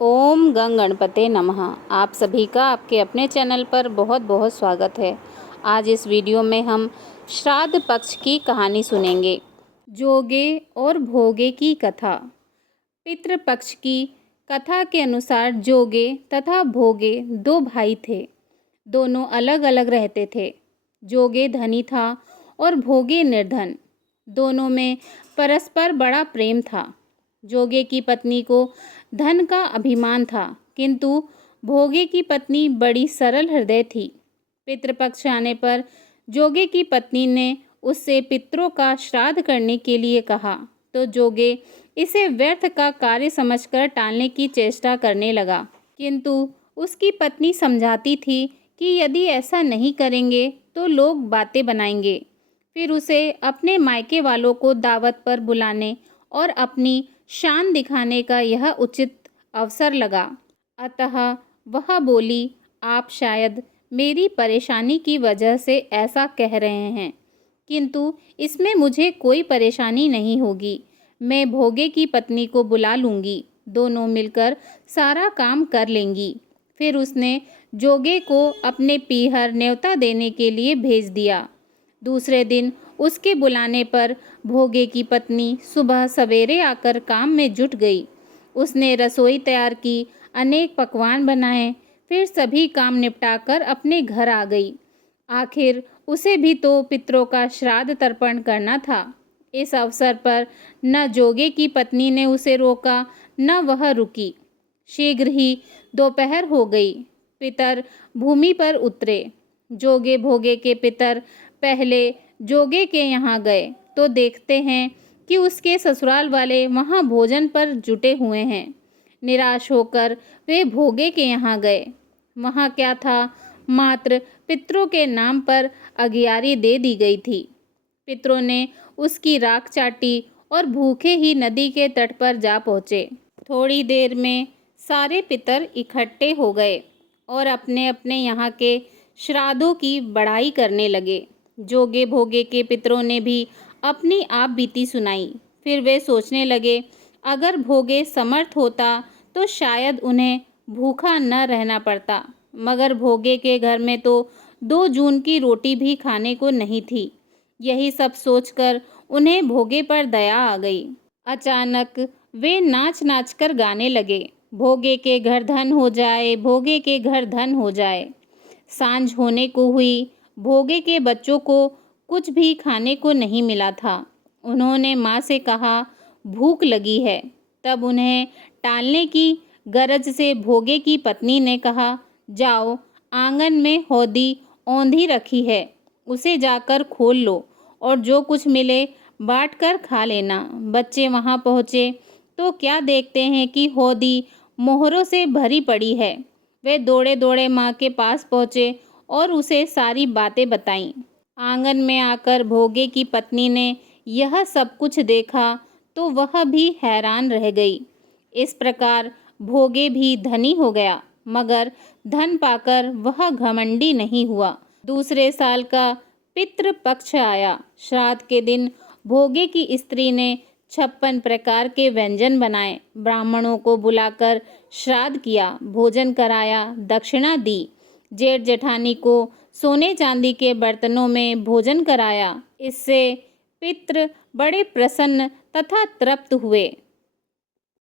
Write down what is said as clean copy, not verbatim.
ओम गंग गणपते नमः। आप सभी का आपके अपने चैनल पर बहुत बहुत स्वागत है। आज इस वीडियो में हम श्राद्ध पक्ष की कहानी सुनेंगे। जोगे और भोगे की कथा। पितृपक्ष की कथा के अनुसार जोगे तथा भोगे दो भाई थे। दोनों अलग अलग रहते थे। जोगे धनी था और भोगे निर्धन। दोनों में परस्पर बड़ा प्रेम था। जोगे की पत्नी को धन का अभिमान था, किंतु भोगे की पत्नी बड़ी सरल हृदय थी। पितृपक्ष आने पर जोगे की पत्नी ने उससे पितरों का श्राद्ध करने के लिए कहा, तो जोगे इसे व्यर्थ का कार्य समझकर टालने की चेष्टा करने लगा। किंतु उसकी पत्नी समझाती थी कि यदि ऐसा नहीं करेंगे तो लोग बातें बनाएंगे। फिर उसे अपने मायके वालों को दावत पर बुलाने और अपनी शान दिखाने का यह उचित अवसर लगा। अतः वह बोली, आप शायद मेरी परेशानी की वजह से ऐसा कह रहे हैं, किंतु इसमें मुझे कोई परेशानी नहीं होगी। मैं भोगे की पत्नी को बुला लूँगी, दोनों मिलकर सारा काम कर लेंगी। फिर उसने जोगे को अपने पीहर न्योता देने के लिए भेज दिया। दूसरे दिन उसके बुलाने पर भोगे की पत्नी सुबह सवेरे आकर काम में जुट गई। उसने रसोई तैयार की, अनेक पकवान बनाए, फिर सभी काम निपटाकर अपने घर आ गई। आखिर उसे भी तो पितरों का श्राद्ध तर्पण करना था। इस अवसर पर न जोगे की पत्नी ने उसे रोका, न वह रुकी। शीघ्र ही दोपहर हो गई। पितर भूमि पर उतरे। जोगे भोगे के पितर पहले जोगे के यहाँ गए तो देखते हैं कि उसके ससुराल वाले वहाँ भोजन पर जुटे हुए हैं। निराश होकर वे भोगे के यहाँ गए। वहाँ क्या था, मात्र पितरों के नाम पर अगियारी दे दी गई थी। पितरों ने उसकी राख चाटी और भूखे ही नदी के तट पर जा पहुँचे। थोड़ी देर में सारे पितर इकट्ठे हो गए और अपने अपने यहाँ के श्राद्धों की बड़ाई करने लगे। जोगे भोगे के पितरों ने भी अपनी आप बीती सुनाई। फिर वे सोचने लगे, अगर भोगे समर्थ होता तो शायद उन्हें भूखा न रहना पड़ता, मगर भोगे के घर में तो 2 जून की रोटी भी खाने को नहीं थी। यही सब सोचकर उन्हें भोगे पर दया आ गई। अचानक वे नाच नाच कर गाने लगे, भोगे के घर धन हो जाए, भोगे के घर धन हो जाए। सांझ होने को हुई। भोगे के बच्चों को कुछ भी खाने को नहीं मिला था। उन्होंने माँ से कहा, भूख लगी है। तब उन्हें टालने की गरज से भोगे की पत्नी ने कहा, जाओ, आंगन में हौदी औंधी रखी है, उसे जाकर खोल लो और जो कुछ मिले बांट कर खा लेना। बच्चे वहाँ पहुँचे तो क्या देखते हैं कि हौदी मोहरों से भरी पड़ी है। वे दौड़े दौड़े माँ के पास पहुँचे और उसे सारी बातें बताईं। आंगन में आकर भोगे की पत्नी ने यह सब कुछ देखा तो वह भी हैरान रह गई। इस प्रकार भोगे भी धनी हो गया, मगर धन पाकर वह घमंडी नहीं हुआ। दूसरे साल का पितृ पक्ष आया। श्राद्ध के दिन भोगे की स्त्री ने 56 प्रकार के व्यंजन बनाए। ब्राह्मणों को बुलाकर श्राद्ध किया, भोजन कराया, दक्षिणा दी। जेठ जेठानी को सोने चांदी के बर्तनों में भोजन कराया। इससे पितृ बड़े प्रसन्न तथा तृप्त हुए।